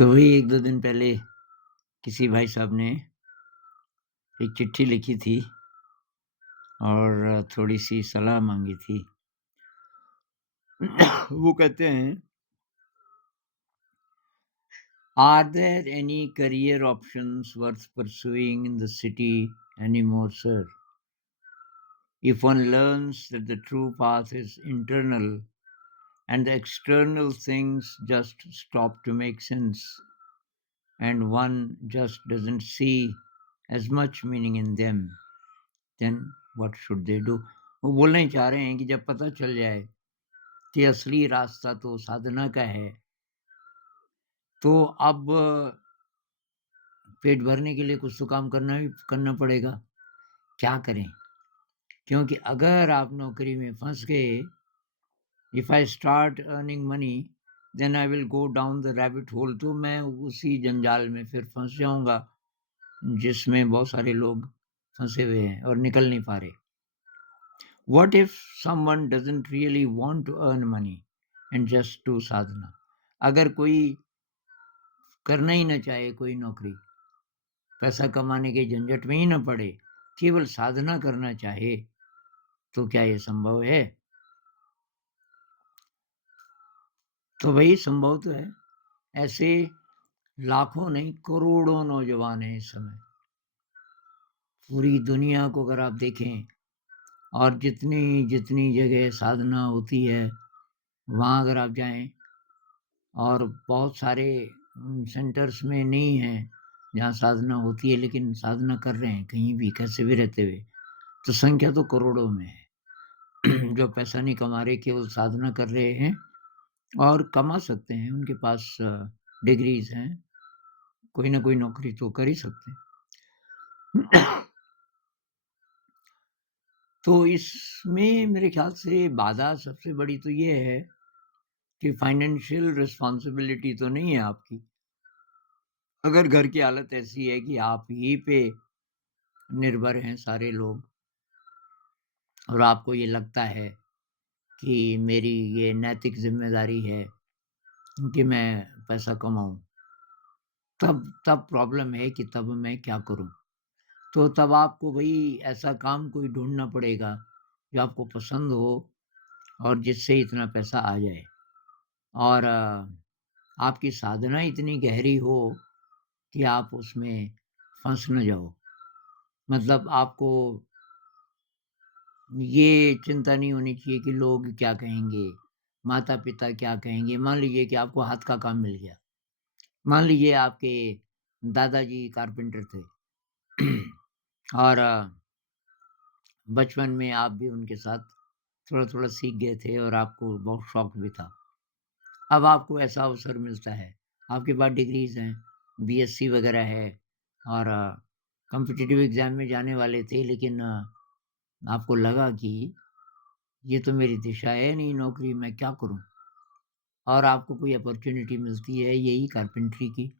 तो वही 1-2 दिन पहले किसी भाई साहब ने एक चिट्ठी लिखी थी और थोड़ी-सी सलाह माँगी थी। वो कहते हैं, "Are there any career options worth pursuing in the city anymore, sir? If one learns that the true path is internal and the external things just stop to make sense and one just doesn't see as much meaning in them, then what should they do?" वो बोलना ही चाह रहे हैं कि जब पता चल जाए कि असली रास्ता तो साधना का है, तो अब पेट भरने के लिए कुछ तो काम करना पड़ेगा। क्या करें? क्योंकि अगर आप नौकरी में फँस गए, if I start earning money, then I will go down the rabbit hole, तो मैं उसी जंजाल में फिर फँस जाऊँगा, जिसमें बहुत सारे लोग फँसे हुए हैं और निकल नहीं पा रहे। What if someone doesn't really want to earn money and just do sadhana? अगर कोई करना ही ना चाहे कोई नौकरी, पैसा कमाने के झंझट में ही ना पड़े, केवल साधना करना चाहे, तो क्या ये संभव है? तो भई संभव तो है। ऐसे लाखों नहीं करोड़ों नौजवान हैं इस समय। पूरी दुनिया को अगर आप देखें और जितनी जगह साधना होती है, वहाँ अगर आप जाएँ और बहुत सारे सेंटर्स में नहीं हैं, जहाँ साधना होती है, लेकिन साधना कर रहे हैं कहीं भी, कैसे भी रहते हुए, तो संख्या तो करोड़ों में है। जो पैसा नहीं कमा रहे, केवल साधना कर रहे हैं और कमा सकते हैं, उनके पास डिग्रीज़ हैं, कोई ना कोई नौकरी तो कर ही सकते हैं। तो इसमें मेरे ख़्याल से बाधा सबसे बड़ी तो ये है कि फाइनेंशियल रिस्पॉन्सिबिलिटी तो नहीं है आपकी। अगर घर की हालत ऐसी है कि आप ही पे निर्भर हैं सारे लोग और आपको ये लगता है कि मेरी ये नैतिक ज़िम्मेदारी है कि मैं पैसा कमाऊँ, तब तब प्रॉब्लम है कि तब मैं क्या करूँ? तो तब आपको वही ऐसा काम कोई ढूँढना पड़ेगा, जो आपको पसंद हो और जिससे इतना पैसा आ जाए और आपकी साधना इतनी गहरी हो कि आप उसमें फँस ना जाओ। मतलब आपको ये चिंता नहीं होनी चाहिए कि लोग क्या कहेंगे, माता-पिता क्या कहेंगे। मान लीजिए कि आपको हाथ का काम मिल गया। मान लीजिए आपके दादाजी कारपेंटर थे और बचपन में आप भी उनके साथ थोड़ा-थोड़ा सीख गए थे और आपको बहुत शौक भी था। अब आपको ऐसा अवसर मिलता है, आपके पास डिग्रीज़ हैं, बीएससी वगैरह है और कॉम्पिटिटिव एग्ज़ाम में जाने वाले थे, लेकिन आपको लगा कि ये तो मेरी दिशा है नहीं नौकरी, मैं क्या करूँ? और आपको कोई अपॉर्च्युनिटी मिलती है यही कारपेंटरी की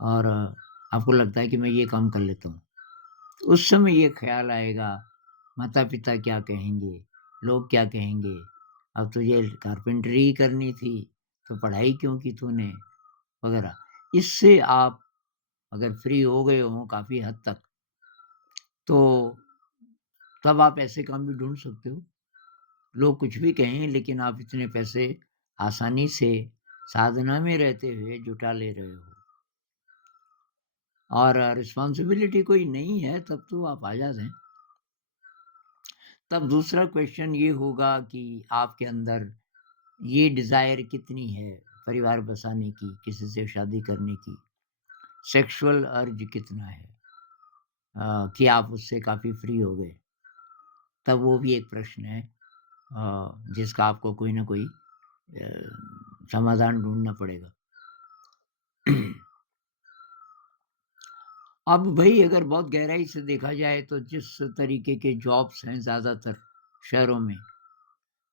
और आपको लगता है कि मैं ये काम कर लेता हूँ। तो उस समय ये ख़्याल आएगा, माता-पिता क्या कहेंगे? लोग क्या कहेंगे? अब तुझे कारपेंटरी ही करनी थी, तो पढ़ाई क्यों की तूने? वग़ैरह। इससे आप अगर फ्री हो गए हों काफ़ी हद तक, तो तब आप ऐसे काम भी ढूँढ सकते हो। लोग कुछ भी कहें, लेकिन आप इतने पैसे आसानी से साधना में रहते हुए जुटा ले रहे हो और रिस्पॉन्सिबिलिटी कोई नहीं है, तब तो आप आज़ाद हैं। तब दूसरा क्वेश्चन ये होगा कि आपके अंदर ये डिज़ायर कितनी है परिवार बसाने की, किसी से शादी करने की, सेक्सुअल अर्ज कितना है कि आप उससे काफ़ी फ्री हो गए। तब वो भी एक प्रश्न है जिसका आपको कोई ना कोई समाधान ढूँढना पड़ेगा। अब भई अगर बहुत गहराई से देखा जाए तो जिस तरीके के जॉब्स हैं ज़्यादातर शहरों में,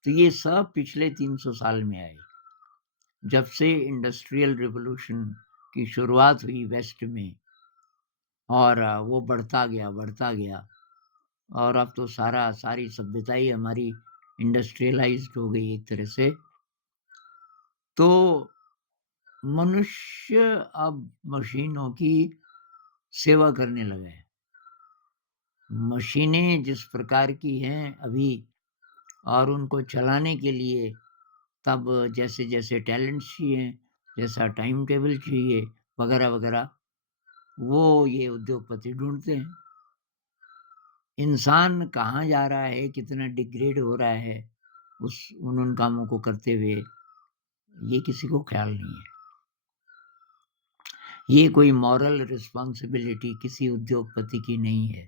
तो ये सब पिछले 300 साल में आए। जब से इंडस्ट्रियल रिवॉल्यूशन की शुरुआत हुई वेस्ट में और वो बढ़ता गया और अब तो सारी सभ्यता ही हमारी इंडस्ट्रियलाइज़्ड हो गई एक तरह से। तो मनुष्य अब मशीनों की सेवा करने लगा है। मशीनें जिस प्रकार की हैं अभी और उनको चलाने के लिए तब जैसे-जैसे टैलेंट्स चाहिए, जैसा टाइम टेबल चाहिए वगैरह-वगैरह, वो ये उद्योगपति ढूँढते हैं। इंसान कहाँ जा रहा है, कितना डिग्रेड हो रहा है, उन कामों को करते हुए, ये किसी को ख़्याल नहीं है। ये कोई मॉरल रिस्पॉन्सिबिलिटी किसी उद्योगपति की नहीं है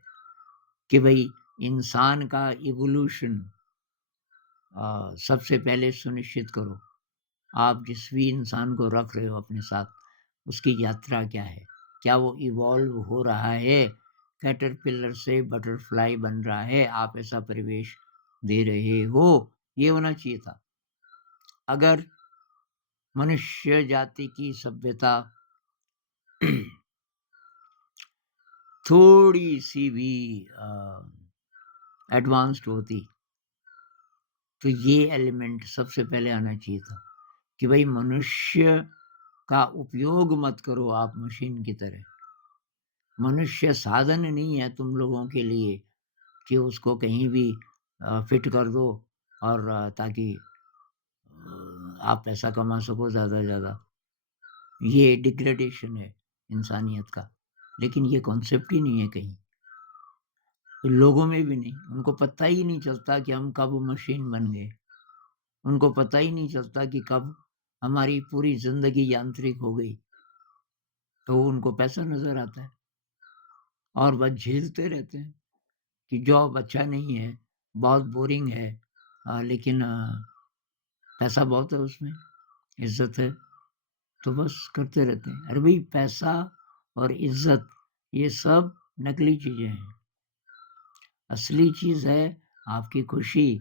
कि भई इंसान का इवोल्यूशन सबसे पहले सुनिश्चित करो। आप जिस भी इंसान को रख रहे हो अपने साथ, उसकी यात्रा क्या है? क्या वो इवॉल्व हो रहा है? कैटरपिलर से बटरफ्लाई बन रहा है? आप ऐसा परिवेश दे रहे हो? ये होना चाहिए था। अगर मनुष्य जाति की सभ्यता थोड़ी-सी भी एडवांस्ड होती, तो ये एलिमेंट सबसे पहले आना चाहिए था कि भई मनुष्य का उपयोग मत करो आप मशीन की तरह। मनुष्य साधन नहीं है तुम लोगों के लिए कि उसको कहीं भी फिट कर दो और ताकि आप पैसा कमा सको ज़्यादा से ज़्यादा। ये डिग्रेडेशन है इंसानियत का, लेकिन ये कॉन्सेप्ट ही नहीं है कहीं। लोगों में भी नहीं, उनको पता ही नहीं चलता कि हम कब मशीन बन गए। उनको पता ही नहीं चलता कि कब हमारी पूरी ज़िंदगी यांत्रिक हो गई, तो उनको पैसा नज़र आता है और बस झेलते रहते हैं कि जॉब अच्छा नहीं है, बहुत बोरिंग है लेकिन पैसा बहुत है उसमें, इज़्ज़त है, तो बस करते रहते हैं। अरे भई पैसा और इज़्ज़त ये सब नकली चीज़ें हैं। असली चीज़ है आपकी खुशी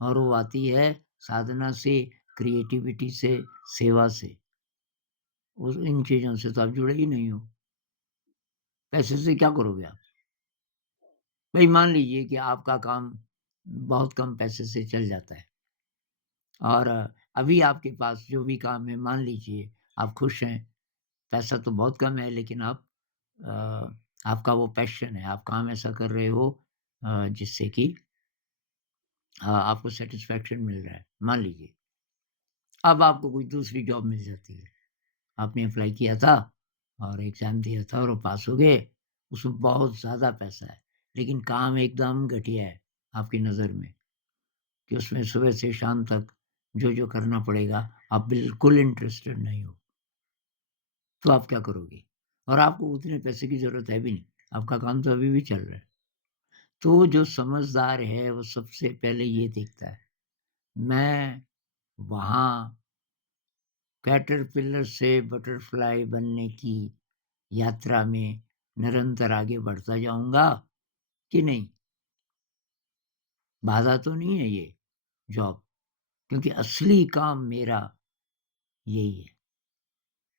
और वो आती है साधना से, क्रिएटिविटी से, सेवा से। उस इन चीज़ों से तो आप जुड़े ही नहीं हो। पैसे से क्या करोगे आप? भई मान लीजिए कि आपका काम बहुत कम पैसे से चल जाता है और अभी आपके पास जो भी काम है मान लीजिए आप खुश हैं, पैसा तो बहुत कम है लेकिन आप आपका वो पैशन है, आप काम ऐसा कर रहे हो जिससे कि आपको सैटिस्फैक्शन मिल रहा है, मान लीजिए। अब आपको कोई दूसरी जॉब मिल जाती है। आपने अप्लाई किया था और एग्ज़ाम दिया था और वो पास हो गए, उसमें बहुत ज़्यादा पैसा है, लेकिन काम एकदम घटिया है आपकी नज़र में कि उसमें सुबह से शाम तक जो-जो करना पड़ेगा, आप बिल्कुल इंटरेस्टेड नहीं हो। तो आप क्या करोगे? और आपको उतने पैसे की ज़रूरत है भी नहीं, आपका काम तो अभी भी चल रहा है। तो जो समझदार है वो सबसे पहले ये देखता है, मैं वहाँ कैटरपिलर से बटरफ्लाई बनने की यात्रा में निरंतर आगे बढ़ता जाऊँगा कि नहीं? बाधा तो नहीं है ये जॉब, क्योंकि असली काम मेरा यही है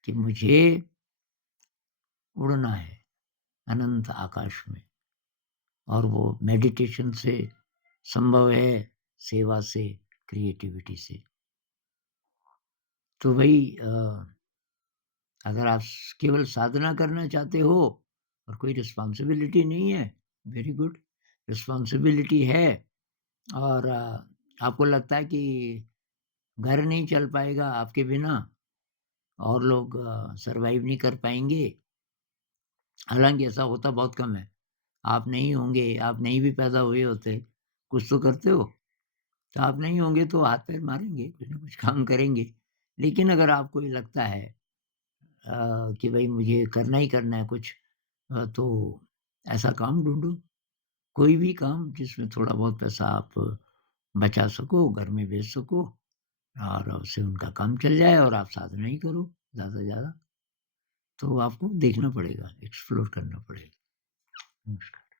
कि मुझे उड़ना है अनंत आकाश में और वो मेडिटेशन से संभव है, सेवा से, क्रिएटिविटी से। तो भई अगर आप केवल साधना करना चाहते हो और कोई रिस्पॉन्सिबिलिटी नहीं है, वेरी गुड। रिस्पॉन्सिबिलिटी है और आपको लगता है कि घर नहीं चल पाएगा आपके बिना और लोग सर्वाइव नहीं कर पाएँगे। हालाँकि ऐसा होता बहुत कम है। आप नहीं होंगे, आप नहीं भी पैदा हुए होते, कुछ तो करते हो, तो आप नहीं होंगे तो हाथ-पैर मारेंगे, कुछ ना कुछ काम करेंगे। लेकिन अगर आपको ये लगता है कि भई मुझे करना ही करना है कुछ तो ऐसा काम ढूँढो, कोई भी काम जिसमें थोड़ा बहुत पैसा आप बचा सको, घर में भेज सको और उससे उनका काम चल जाए और आप साधना ही करो ज़्यादा से ज़्यादा। तो आपको देखना पड़ेगा, एक्सप्लोर करना पड़ेगा। नमस्कार।